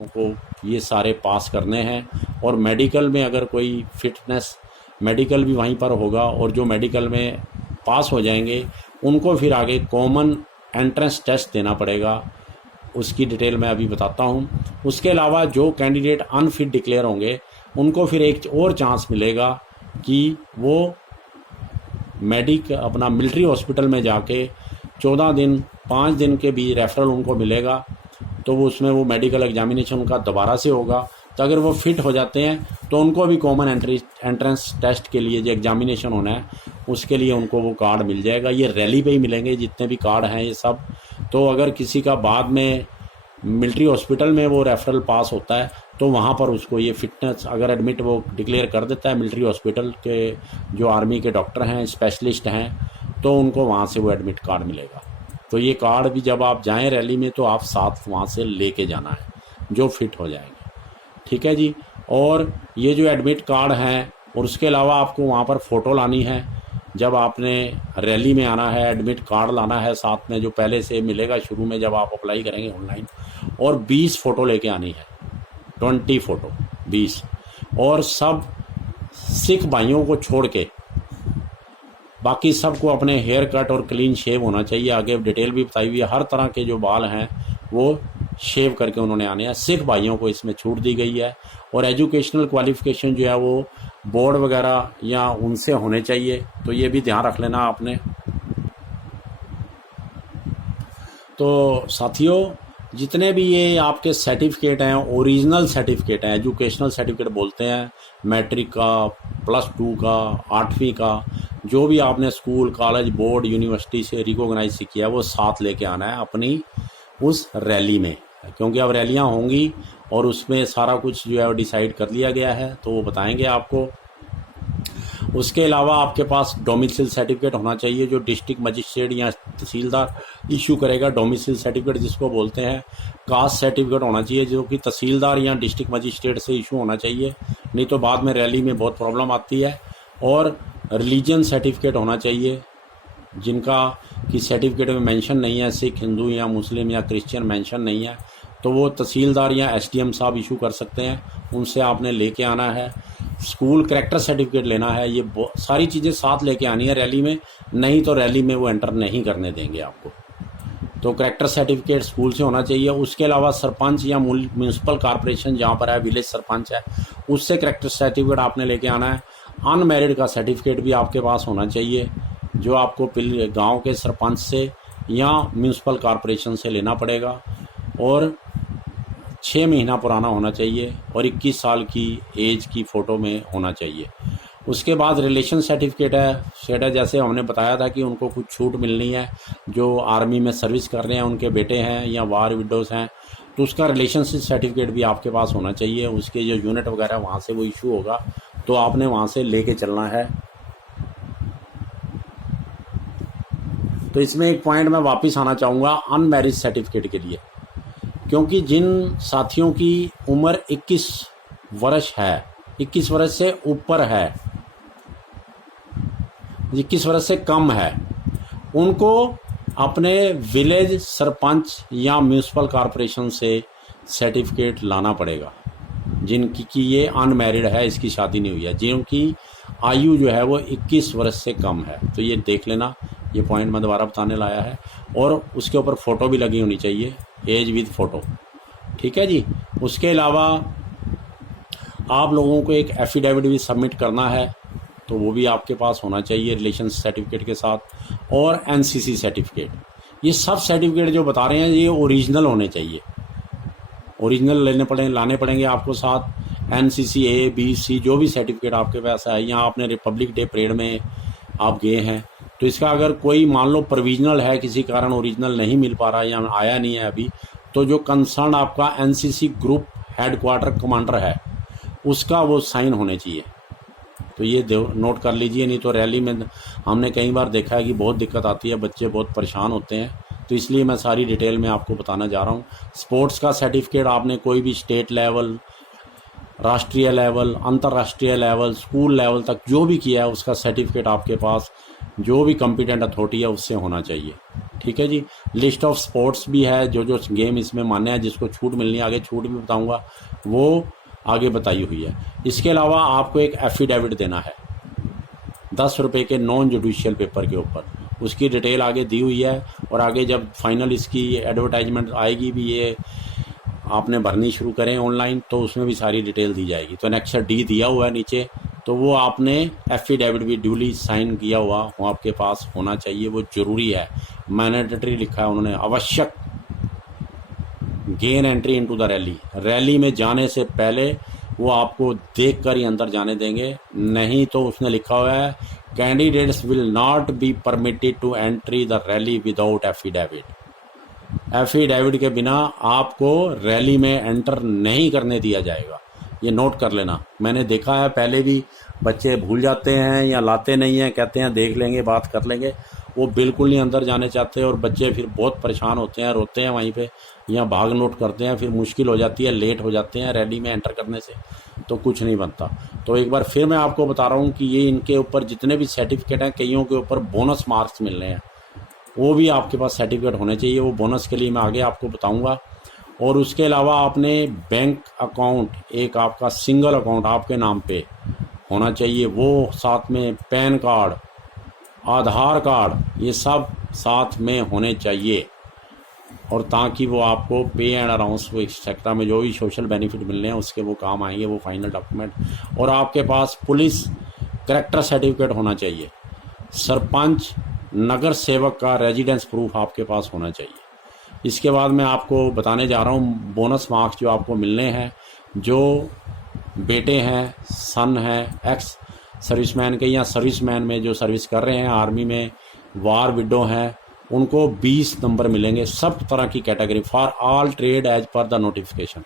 को ये सारे पास करने हैं। और मेडिकल में अगर कोई फिटनेस मेडिकल भी वहीं पर होगा, और जो मेडिकल में पास हो जाएंगे उनको फिर आगे कॉमन एंट्रेंस टेस्ट देना पड़ेगा। उसकी डिटेल मैं अभी बताता हूँ। उसके अलावा जो कैंडिडेट अनफिट डिक्लेयर होंगे उनको फिर एक और चांस मिलेगा कि वो अपना मिलिट्री हॉस्पिटल में जाके 14 दिन 5 दिन के भी रेफरल उनको मिलेगा। तो वो उसमें वो मेडिकल एग्जामिनेशन उनका दोबारा से होगा। तो अगर वो फिट हो जाते हैं तो उनको भी कॉमन एंट्रेंस टेस्ट के लिए जो एग्जामिनेशन होना है उसके लिए उनको वो कार्ड मिल जाएगा। ये रैली पे ही मिलेंगे जितने भी कार्ड हैं ये सब। तो अगर किसी का बाद में मिलिट्री हॉस्पिटल में वो रेफरल पास होता है तो वहाँ पर उसको ये फिटनेस अगर एडमिट वो डिक्लेयर कर देता है मिलिट्री हॉस्पिटल के जो आर्मी के डॉक्टर हैं स्पेशलिस्ट हैं तो उनको वहाँ से वो एडमिट कार्ड मिलेगा। तो ये कार्ड भी जब आप जाएं रैली में तो आप साथ वहाँ से लेके जाना है जो फिट हो जाएंगे। ठीक है जी। और ये जो एडमिट कार्ड हैं और उसके अलावा आपको वहाँ पर फ़ोटो लानी है। जब आपने रैली में आना है एडमिट कार्ड लाना है साथ में जो पहले से मिलेगा शुरू में जब आप अप्लाई करेंगे ऑनलाइन, और 20 फ़ोटो लेके आनी है। 20 फ़ोटो 20। और सब सिख भाइयों को छोड़ के बाकी सबको अपने हेयर कट और क्लीन शेव होना चाहिए। आगे डिटेल भी बताई हुई है। हर तरह के जो बाल हैं वो शेव करके उन्होंने आने हैं। सिख भाइयों को इसमें छूट दी गई है। और एजुकेशनल क्वालिफ़िकेशन जो है वो बोर्ड वगैरह या उनसे होने चाहिए। तो ये भी ध्यान रख लेना आपने। तो साथियों जितने भी ये आपके सर्टिफिकेट हैं ओरिजिनल सर्टिफिकेट हैं, एजुकेशनल सर्टिफिकेट बोलते हैं, मैट्रिक का, +2 का, 8वीं का, जो भी आपने स्कूल कॉलेज बोर्ड यूनिवर्सिटी से रिकॉग्नाइज किया है वो साथ लेके आना है अपनी उस रैली में। क्योंकि अब रैलियां होंगी और उसमें सारा कुछ जो है वो डिसाइड कर लिया गया है तो वो बताएंगे आपको। उसके अलावा आपके पास डोमिसाइल सर्टिफिकेट होना चाहिए जो डिस्ट्रिक्ट मजिस्ट्रेट या तहसीलदार इशू करेगा। डोमिसाइल सर्टिफिकेट जिसको बोलते हैं। कास्ट सर्टिफिकेट होना चाहिए जो कि तहसीलदार या डिस्ट्रिक्ट मजिस्ट्रेट से इशू होना चाहिए, नहीं तो बाद में रैली में बहुत प्रॉब्लम आती है। और रिलीजन सर्टिफिकेट होना चाहिए जिनका कि सर्टिफिकेट में मेंशन नहीं है, सिख हिंदू या मुस्लिम या क्रिश्चियन मेंशन नहीं है, तो वो तहसीलदार या एसडीएम साहब इशू कर सकते हैं, उनसे आपने लेके आना है। स्कूल कैरेक्टर सर्टिफिकेट लेना है। ये सारी चीज़ें साथ लेके आनी है रैली में, नहीं तो रैली में वो एंटर नहीं करने देंगे आपको। तो कैरेक्टर सर्टिफिकेट स्कूल से होना चाहिए। उसके अलावा सरपंच या म्यूनसिपल कॉर्पोरेशन जहाँ पर है विलेज सरपंच है उससे कैरेक्टर सर्टिफिकेट आपने लेके आना है। अनमैरिड का सर्टिफिकेट भी आपके पास होना चाहिए जो आपको गांव के सरपंच से या म्यूनसिपल कॉर्पोरेशन से लेना पड़ेगा। और 6 महीना पुराना होना चाहिए और 21 साल की एज की फ़ोटो में होना चाहिए। उसके बाद रिलेशन सर्टिफिकेट है जैसे हमने बताया था कि उनको कुछ छूट मिलनी है जो आर्मी में सर्विस कर रहे हैं, उनके बेटे हैं या वार विडोज़ हैं, तो उसका रिलेशनशिप सर्टिफिकेट भी आपके पास होना चाहिए। उसके जो यूनिट वगैरह वहाँ से वो इशू होगा तो आपने वहाँ से लेके चलना है। तो इसमें एक पॉइंट मैं वापस आना चाहूँगा अनमैरिज सर्टिफिकेट के लिए, क्योंकि जिन साथियों की उम्र 21 वर्ष है, 21 वर्ष से ऊपर है, 21 वर्ष से कम है, उनको अपने विलेज सरपंच या म्यूनसिपल कॉर्पोरेशन से सर्टिफिकेट लाना पड़ेगा जिनकी कि ये अनमैरिड है, इसकी शादी नहीं हुई है, जिनकी आयु जो है वो 21 वर्ष से कम है। तो ये देख लेना, ये पॉइंट मैं दोबारा बताने लाया है। और उसके ऊपर फ़ोटो भी लगी होनी चाहिए, एज विद फ़ोटो। ठीक है जी। उसके अलावा आप लोगों को एक एफिडेविट भी सबमिट करना है तो वो भी आपके पास होना चाहिए रिलेशन सर्टिफिकेट के साथ। और एनसीसी सर्टिफिकेट, ये सब सर्टिफिकेट जो बता रहे हैं ये ओरिजिनल होने चाहिए, ओरिजिनल लाने पड़ेंगे आपको साथ। एनसीसी ए बी सी जो भी सर्टिफिकेट आपके पास है, या आपने रिपब्लिक डे परेड में आप गए हैं तो इसका अगर कोई मान लो प्रोविजनल है, किसी कारण ओरिजिनल नहीं मिल पा रहा या आया नहीं है अभी, तो जो कंसर्न आपका एनसीसी ग्रुप हेडक्वार्टर कमांडर है उसका वो साइन होने चाहिए। तो ये नोट कर लीजिए, नहीं तो रैली में हमने कई बार देखा है कि बहुत दिक्कत आती है, बच्चे बहुत परेशान होते हैं। तो इसलिए मैं सारी डिटेल में आपको बताना जा रहा हूँ। स्पोर्ट्स का सर्टिफिकेट आपने कोई भी स्टेट लेवल, राष्ट्रीय लेवल, अंतर्राष्ट्रीय लेवल, स्कूल लेवल तक जो भी किया है उसका सर्टिफिकेट आपके पास जो भी कॉम्पिटेंट अथॉरिटी है उससे होना चाहिए। ठीक है जी। लिस्ट ऑफ स्पोर्ट्स भी है, जो जो गेम इसमें मान्य है, जिसको छूट मिलनी है, आगे छूट भी बताऊंगा, वो आगे बताई हुई है। इसके अलावा आपको एक एफिडेविट देना है 10 रुपये के नॉन जुडिशियल पेपर के ऊपर, उसकी डिटेल आगे दी हुई है। और आगे जब फाइनल इसकी एडवर्टाइजमेंट आएगी भी, ये आपने भरनी शुरू करें ऑनलाइन, तो उसमें भी सारी डिटेल दी जाएगी। तो एनेक्सर डी दिया हुआ है नीचे, तो वो आपने एफिडेविट भी ड्यूली साइन किया हुआ वो आपके पास होना चाहिए, वो ज़रूरी है, मैंडेटरी लिखा है उन्होंने, आवश्यक। Gain entry into the rally, rally में जाने से पहले वो आपको देख कर ही अंदर जाने देंगे, नहीं तो उसने लिखा हुआ है candidates will not be permitted to entry the rally without affidavit. Affidavit के बिना आपको रैली में एंटर नहीं करने दिया जाएगा, ये नोट कर लेना। मैंने देखा है पहले भी, बच्चे भूल जाते हैं या लाते नहीं हैं, कहते हैं देख लेंगे बात कर लेंगे, वो बिल्कुल नहीं अंदर जाने चाहते और बच्चे फिर बहुत परेशान होते हैं, रोते हैं वहीं पे या भाग नोट करते हैं, फिर मुश्किल हो जाती है, लेट हो जाते हैं रैली में एंटर करने से, तो कुछ नहीं बनता। तो एक बार फिर मैं आपको बता रहा हूँ कि ये इनके ऊपर जितने भी सर्टिफिकेट हैं, कईयों के ऊपर बोनस मार्क्स मिलने हैं, वो भी आपके पास सर्टिफिकेट होने चाहिए। वो बोनस के लिए मैं आगे आपको बताऊँगा। और उसके अलावा आपने बैंक अकाउंट, एक आपका सिंगल अकाउंट आपके नाम पे होना चाहिए, वो साथ में पैन कार्ड, आधार कार्ड, ये सब साथ में होने चाहिए। और ताकि वो आपको पे एंड अलाउंस सेक्टर में जो भी सोशल बेनिफिट मिलने हैं उसके वो काम आएंगे, वो फाइनल डॉक्यूमेंट। और आपके पास पुलिस कैरेक्टर सर्टिफिकेट होना चाहिए, सरपंच नगर सेवक का रेजिडेंस प्रूफ आपके पास होना चाहिए। इसके बाद मैं आपको बताने जा रहा हूँ बोनस मार्क्स जो आपको मिलने हैं। जो बेटे हैं, सन हैं, एक्स सर्विसमैन के या सर्विसमैन में जो सर्विस कर रहे हैं आर्मी में, वार विडो हैं, उनको 20 नंबर मिलेंगे, सब तरह की category, for all trade as per the notification.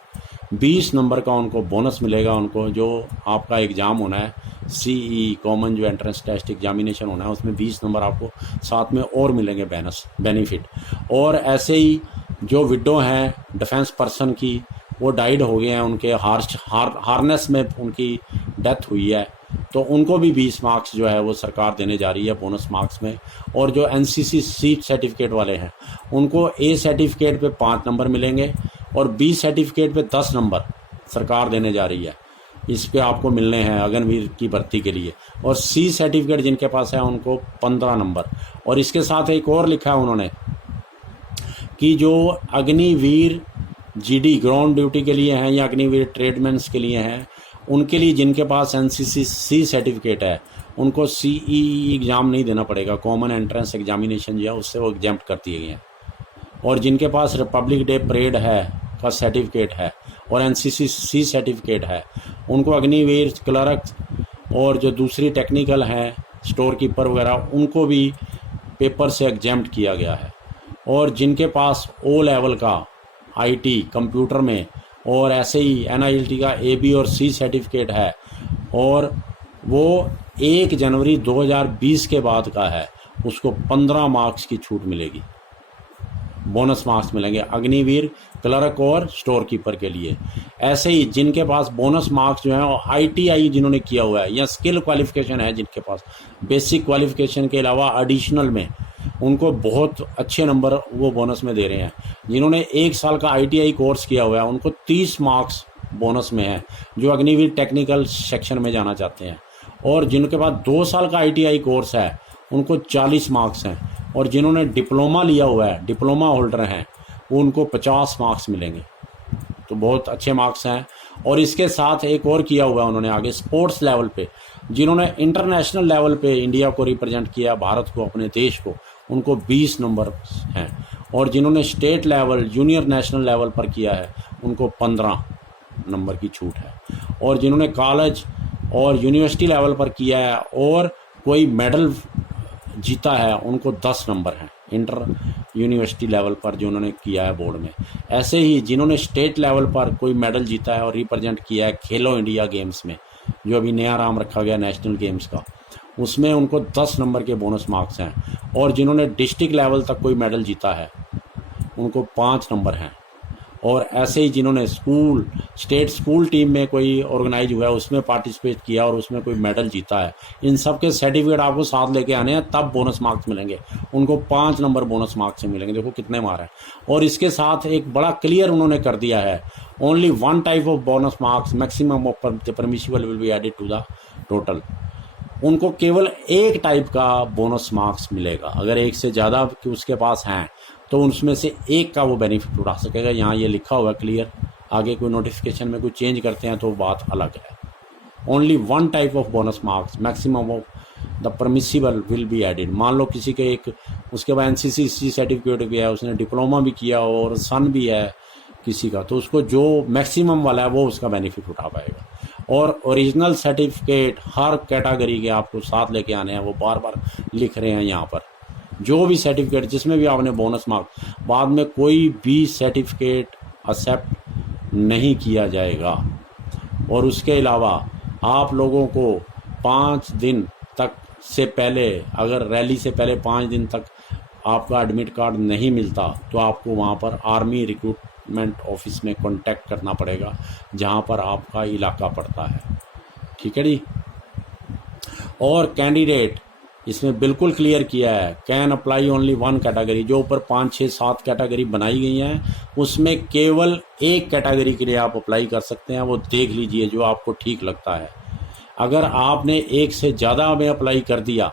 20 नंबर का उनको बोनस मिलेगा। उनको जो आपका एग्ज़ाम होना है, सीई कॉमन जो एंट्रेंस टेस्ट एग्जामिनेशन होना है, उसमें 20 नंबर आपको साथ में और मिलेंगे बेनिफिट। और ऐसे ही जो विडो हैं डिफेंस पर्सन की, वो डाइड हो गए हैं, उनके हार्नेस में उनकी डेथ हुई है, तो उनको भी 20 मार्क्स जो है वो सरकार देने जा रही है बोनस मार्क्स में। और जो एनसीसी सीट सर्टिफिकेट वाले हैं, उनको ए सर्टिफिकेट पे 5 नंबर मिलेंगे और बी सर्टिफिकेट पे 10 नंबर सरकार देने जा रही है। इस पे आपको मिलने हैं अग्निवीर की भर्ती के लिए। और सी सर्टिफिकेट जिनके पास है उनको 15 नंबर। और इसके साथ एक और लिखा है उन्होंने कि जो अग्निवीर जीडी ग्राउंड ड्यूटी के लिए हैं या अग्निवीर ट्रेडमैन्स के लिए हैं, उनके लिए जिनके पास एनसीसी सी सर्टिफिकेट है, उनको सीई एग्ज़ाम नहीं देना पड़ेगा, कॉमन एंट्रेंस एग्जामिनेशन जो है उससे वो एग्जाम्प्ट कर दिए गए हैं। और जिनके पास रिपब्लिक डे परेड है का सर्टिफिकेट है और एनसीसी सी सर्टिफिकेट है, उनको अग्निवीर क्लर्क और जो दूसरी टेक्निकल हैं स्टोर कीपर वगैरह, उनको भी पेपर से एग्जाम्प्ट किया गया है। और जिनके पास ओ लेवल का आईटी कंप्यूटर में और ऐसे ही एनआईएलटी का एबी और सी सर्टिफिकेट है और वो 1 जनवरी 2020 के बाद का है, उसको 15 मार्क्स की छूट मिलेगी, बोनस मार्क्स मिलेंगे अग्निवीर क्लर्क और स्टोर कीपर के लिए। ऐसे ही जिनके पास बोनस मार्क्स जो हैं आईटीआई जिन्होंने किया हुआ है या स्किल क्वालिफिकेशन है जिनके पास, बेसिक क्वालिफिकेशन के अलावा एडिशनल में, उनको बहुत अच्छे नंबर वो बोनस में दे रहे हैं। जिन्होंने 1 साल का आईटीआई कोर्स किया हुआ है उनको 30 मार्क्स बोनस में है, जो अग्निवीर टेक्निकल सेक्शन में जाना चाहते हैं। और जिनके पास 2 साल का आईटीआई कोर्स है उनको 40 मार्क्स हैं। और जिन्होंने डिप्लोमा लिया हुआ है, डिप्लोमा होल्डर हैं, उनको 50 मार्क्स मिलेंगे। तो बहुत अच्छे मार्क्स हैं। और इसके साथ एक और किया हुआ है उन्होंने आगे स्पोर्ट्स लेवल पे, जिन्होंने इंटरनेशनल लेवल पे इंडिया को रिप्रेजेंट किया, भारत को, अपने देश को, उनको 20 नंबर हैं। और जिन्होंने state level, junior national level पर किया है, उनको 15 नंबर की छूट है। और जिन्होंने कॉलेज और यूनिवर्सिटी लेवल पर किया है और कोई मेडल जीता है, उनको 10 नंबर हैं इंटर यूनिवर्सिटी लेवल पर जो उन्होंने किया है बोर्ड में। ऐसे ही जिन्होंने स्टेट लेवल पर कोई मेडल जीता है और रिप्रेजेंट किया है खेलो इंडिया गेम्स में, जो अभी नया नाम रखा गया नेशनल गेम्स का, उसमें उनको 10 नंबर के बोनस मार्क्स हैं। और जिन्होंने डिस्ट्रिक्ट लेवल तक कोई मेडल जीता है उनको 5 नंबर हैं। और ऐसे ही जिन्होंने स्कूल स्टेट स्कूल टीम में कोई ऑर्गेनाइज हुआ है उसमें पार्टिसिपेट किया और उसमें कोई मेडल जीता है, इन सब के सर्टिफिकेट आपको साथ लेके आने हैं, तब बोनस मार्क्स मिलेंगे। उनको 5 नंबर बोनस मार्क्स से मिलेंगे। देखो कितने मार हैं। और इसके साथ एक बड़ा क्लियर उन्होंने कर दिया है, only 1 type of bonus marks maximum of permissible will be added to the total. उनको केवल एक टाइप का बोनस मार्क्स मिलेगा। अगर एक से ज़्यादा उसके पास हैं तो उसमें से एक का वो बेनिफिट उठा सकेगा। यहाँ ये लिखा हुआ है क्लियर। आगे कोई नोटिफिकेशन में कोई चेंज करते हैं तो बात अलग है। Only 1 type of bonus marks maximum of the permissible will be added. मान लो किसी के एक उसके बाद NCC सर्टिफिकेट भी है, उसने डिप्लोमा भी किया और सन भी है किसी का, तो उसको जो मैक्सिमम वाला है वो उसका बेनिफिट उठा पाएगा। और ओरिजिनल सर्टिफिकेट हर कैटेगरी के आपको साथ लेके आने हैं, वो बार बार लिख रहे हैं यहाँ पर। जो भी सर्टिफिकेट जिसमें भी आपने बोनस मार्क्स, बाद में कोई भी सर्टिफिकेट एक्सेप्ट नहीं किया जाएगा। और उसके अलावा आप लोगों को 5 दिन तक से पहले, अगर रैली से पहले 5 दिन तक आपका एडमिट कार्ड नहीं मिलता तो आपको वहाँ पर आर्मी रिक्रूटमेंट ऑफिस में कांटेक्ट करना पड़ेगा जहाँ पर आपका इलाका पड़ता है। ठीक है जी। और कैंडिडेट इसमें बिल्कुल क्लियर किया है, कैन अप्लाई ओनली 1 कैटेगरी। जो ऊपर 5, 6, 7 कैटेगरी बनाई गई हैं उसमें केवल एक कैटेगरी के लिए आप अप्लाई कर सकते हैं। वो देख लीजिए जो आपको ठीक लगता है। अगर आपने एक से ज़्यादा में अप्लाई कर दिया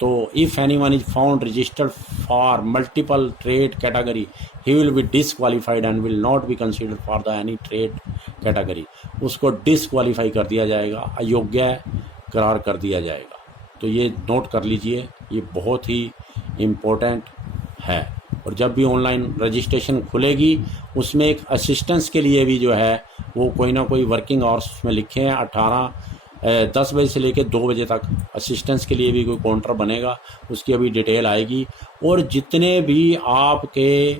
तो if anyone is found registered for multiple trade category he will be disqualified and will not be considered for the any trade category. उसको डिसक्वालीफाई कर दिया जाएगा, अयोग्य करार कर दिया जाएगा। तो ये नोट कर लीजिए, ये बहुत ही इम्पोर्टेंट है। और जब भी ऑनलाइन रजिस्ट्रेशन खुलेगी उसमें एक असिस्टेंस के लिए भी जो है वो कोई ना कोई वर्किंग आवर्स उसमें लिखे हैं। 10 बजे से लेकर 2 बजे तक असिस्टेंस के लिए भी कोई काउंटर बनेगा, उसकी अभी डिटेल आएगी। और जितने भी आपके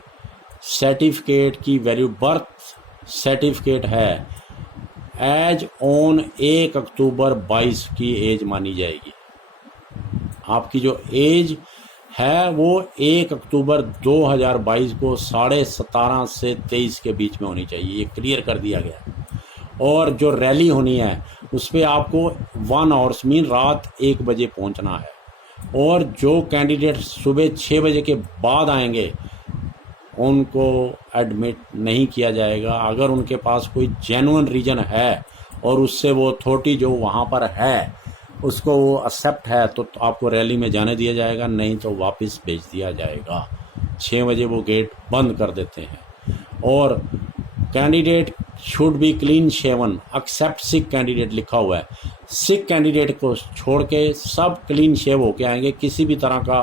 सर्टिफिकेट की वैल्यू, बर्थ सर्टिफिकेट है, एज ऑन 1 अक्टूबर 22 की एज मानी जाएगी। आपकी जो एज है वो 1 अक्टूबर 2022 को 17:30 से 23 के बीच में होनी चाहिए। ये क्लियर कर दिया गया। और जो रैली होनी है उस पर आपको 1 आवर्स मीन रात 1 बजे पहुंचना है। और जो कैंडिडेट सुबह 6 बजे के बाद आएंगे उनको एडमिट नहीं किया जाएगा। अगर उनके पास कोई जेन्युइन रीज़न है और उससे वो अथॉरिटी जो वहाँ पर है उसको वो एक्सेप्ट है तो आपको रैली में जाने दिया जाएगा, नहीं तो वापस भेज दिया जाएगा। 6 बजे वो गेट बंद कर देते हैं। और candidate should be clean shaven except Sikh candidate लिखा हुआ है। सिक कैंडिडेट को छोड़ के सब क्लीन शेव होके आएंगे। किसी भी तरह का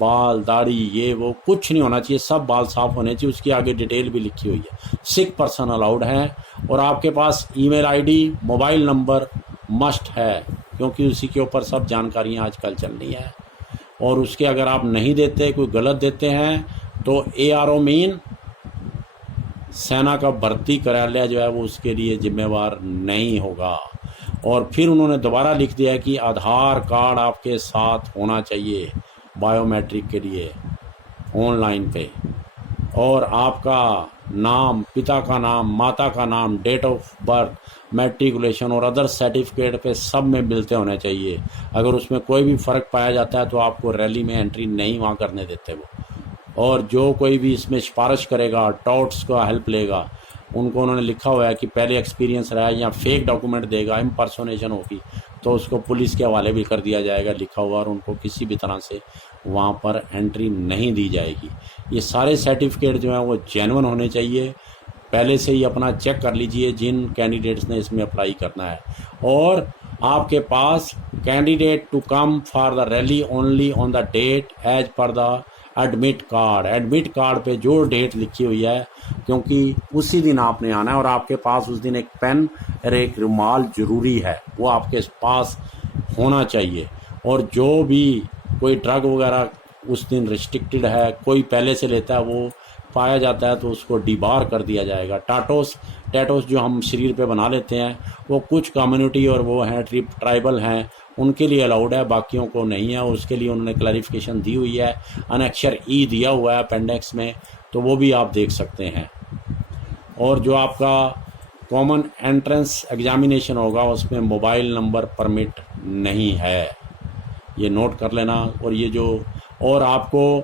बाल दाढ़ी ये वो कुछ नहीं होना चाहिए, सब बाल साफ होने चाहिए। उसकी आगे डिटेल भी लिखी हुई है। सिक पर्सन अलाउड है। और आपके पास email ID, mobile number must है, क्योंकि उसी के ऊपर सब जानकारियाँ आजकल चल रही हैं। और उसके अगर आप नहीं देते, कोई गलत देते हैं तो ARO मीन सेना का भर्ती कार्यालय जो है वो उसके लिए जिम्मेवार नहीं होगा। और फिर उन्होंने दोबारा लिख दिया है कि आधार कार्ड आपके साथ होना चाहिए बायोमेट्रिक के लिए ऑनलाइन पे। और आपका नाम, पिता का नाम, माता का नाम, डेट ऑफ बर्थ, मैट्रिकुलेशन और अदर सर्टिफिकेट पे सब में मिलते होने चाहिए। अगर उसमें कोई भी फ़र्क पाया जाता है तो आपको रैली में एंट्री नहीं वहाँ करने देते वो। और जो कोई भी इसमें सिफारिश करेगा, टॉट्स का हेल्प लेगा, उनको उन्होंने लिखा हुआ है कि पहले एक्सपीरियंस रहा है या फेक डॉक्यूमेंट देगा, इम्पर्सोनेशन होगी तो उसको पुलिस के हवाले भी कर दिया जाएगा लिखा हुआ। और उनको किसी भी तरह से वहाँ पर एंट्री नहीं दी जाएगी। ये सारे सर्टिफिकेट जो हैं वो जेन्युइन होने चाहिए। पहले से ही अपना चेक कर लीजिए जिन कैंडिडेट्स ने इसमें अप्लाई करना है। और आपके पास candidate to come for the rally only on the date as per the admit card. Admit card पे जो डेट लिखी हुई है, क्योंकि उसी दिन आपने आना है। और आपके पास उस दिन एक पेन और एक रुमाल ज़रूरी है, वो आपके पास होना चाहिए। और जो भी कोई ड्रग वगैरह उस दिन रिस्ट्रिक्टेड है, कोई पहले से लेता है, वो पाया जाता है तो उसको डिबार कर दिया जाएगा। टैटोस जो हम शरीर पे बना लेते हैं वो कुछ कम्युनिटी और वो हैं ट्राइबल हैं उनके लिए अलाउड है, बाकियों को नहीं है। उसके लिए उन्होंने क्लैरिफिकेशन दी हुई है, अनेक्सर E दिया हुआ है अपेंडिक्स में, तो वो भी आप देख सकते हैं। और जो आपका कॉमन एंट्रेंस एग्जामिनेशन होगा उसमें मोबाइल नंबर परमिट नहीं है, ये नोट कर लेना। और ये जो और आपको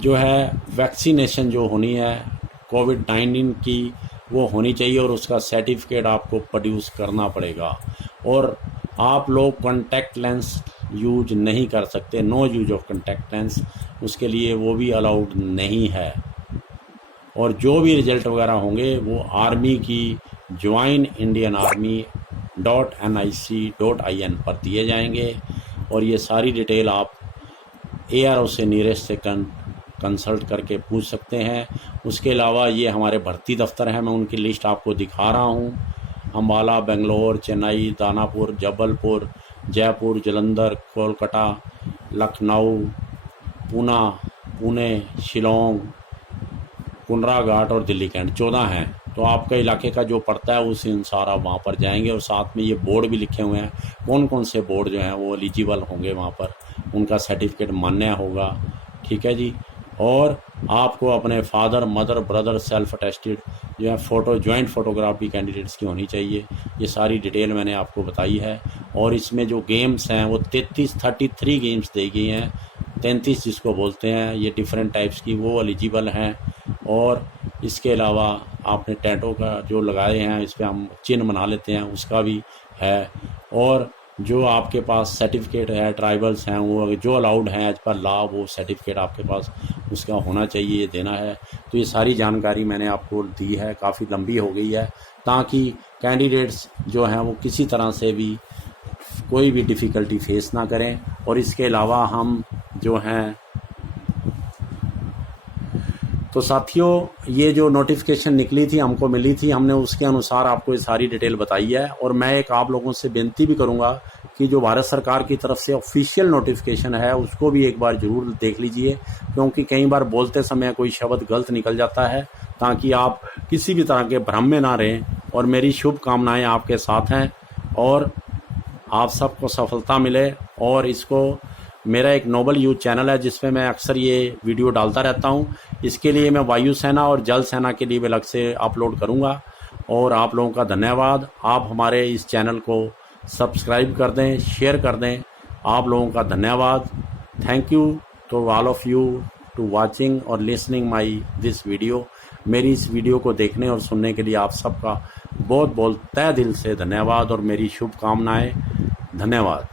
जो है वैक्सीनेशन जो होनी है कोविड-19 की वो होनी चाहिए और उसका सर्टिफिकेट आपको प्रोड्यूस करना पड़ेगा। और आप लोग कॉन्टैक्ट लेंस यूज नहीं कर सकते, no use of contact lens, उसके लिए वो भी अलाउड नहीं है। और जो भी रिजल्ट वगैरह होंगे वो आर्मी की ज्वाइन इंडियन आर्मी .nic.in पर दिए जाएंगे। और ये सारी डिटेल आप ARO से नीरज से कंसल्ट करके पूछ सकते हैं। उसके अलावा ये हमारे भर्ती दफ्तर हैं, मैं उनकी लिस्ट आपको दिखा रहा हूँ। अम्बाला, बेंगलोर, चेन्नई, दानापुर, जबलपुर, जयपुर, जालंधर, कोलकाता, लखनऊ, पुणे, शिलोंग, कुंडराघाट और दिल्ली कैंट 14 हैं। तो आपका इलाके का जो पड़ता है उस अनुसार आप वहाँ पर जाएंगे। और साथ में ये बोर्ड भी लिखे हुए हैं कौन कौन से बोर्ड जो हैं वो एलिजिबल होंगे, वहाँ पर उनका सर्टिफिकेट मान्य होगा। ठीक है जी। और आपको अपने father, mother, brother self attested जो है फ़ोटो, जॉइंट फ़ोटोग्राफ भी कैंडिडेट्स की होनी चाहिए। ये सारी डिटेल मैंने आपको बताई है। और इसमें जो गेम्स हैं वो 33 गेम्स दी गई हैं, 33 जिसको बोलते हैं, ये डिफरेंट टाइप्स की, वो एलिजिबल हैं। और इसके अलावा आपने टैटो का जो लगाए हैं इस पर हम चिन्ह बना लेते हैं, उसका भी है। और जो आपके पास सर्टिफिकेट है, ट्राइबल्स हैं वो जो अलाउड हैं एज पर लॉ, वो सर्टिफिकेट आपके पास उसका होना चाहिए, ये देना है। तो ये सारी जानकारी मैंने आपको दी है, काफ़ी लंबी हो गई है, ताकि कैंडिडेट्स जो हैं वो किसी तरह से भी कोई भी डिफ़िकल्टी फेस ना करें। और इसके अलावा हम जो हैं तो साथियों ये जो नोटिफिकेशन निकली थी, हमको मिली थी, हमने उसके अनुसार आपको ये सारी डिटेल बताई है। और मैं एक आप लोगों से बेनती भी करूंगा कि जो भारत सरकार की तरफ से ऑफिशियल नोटिफिकेशन है उसको भी एक बार ज़रूर देख लीजिए, क्योंकि कई बार बोलते समय कोई शब्द गलत निकल जाता है, ताकि आप किसी भी तरह के भ्रम में ना रहें। और मेरी शुभकामनाएँ आपके साथ हैं और आप सबको सफलता मिले। और इसको मेरा एक नोबल यूथ चैनल है जिसमें मैं अक्सर ये वीडियो डालता रहता हूँ। इसके लिए मैं वायुसेना और जल सेना के लिए भी अलग से अपलोड करूँगा। और आप लोगों का धन्यवाद, आप हमारे इस चैनल को सब्सक्राइब कर दें, शेयर कर दें। आप लोगों का धन्यवाद। Thank you to all of you to watching और लिसनिंग माई दिस वीडियो। मेरी इस वीडियो को देखने और सुनने के लिए आप सबका बहुत बहुत तहे दिल से धन्यवाद और मेरी शुभकामनाएँ। धन्यवाद।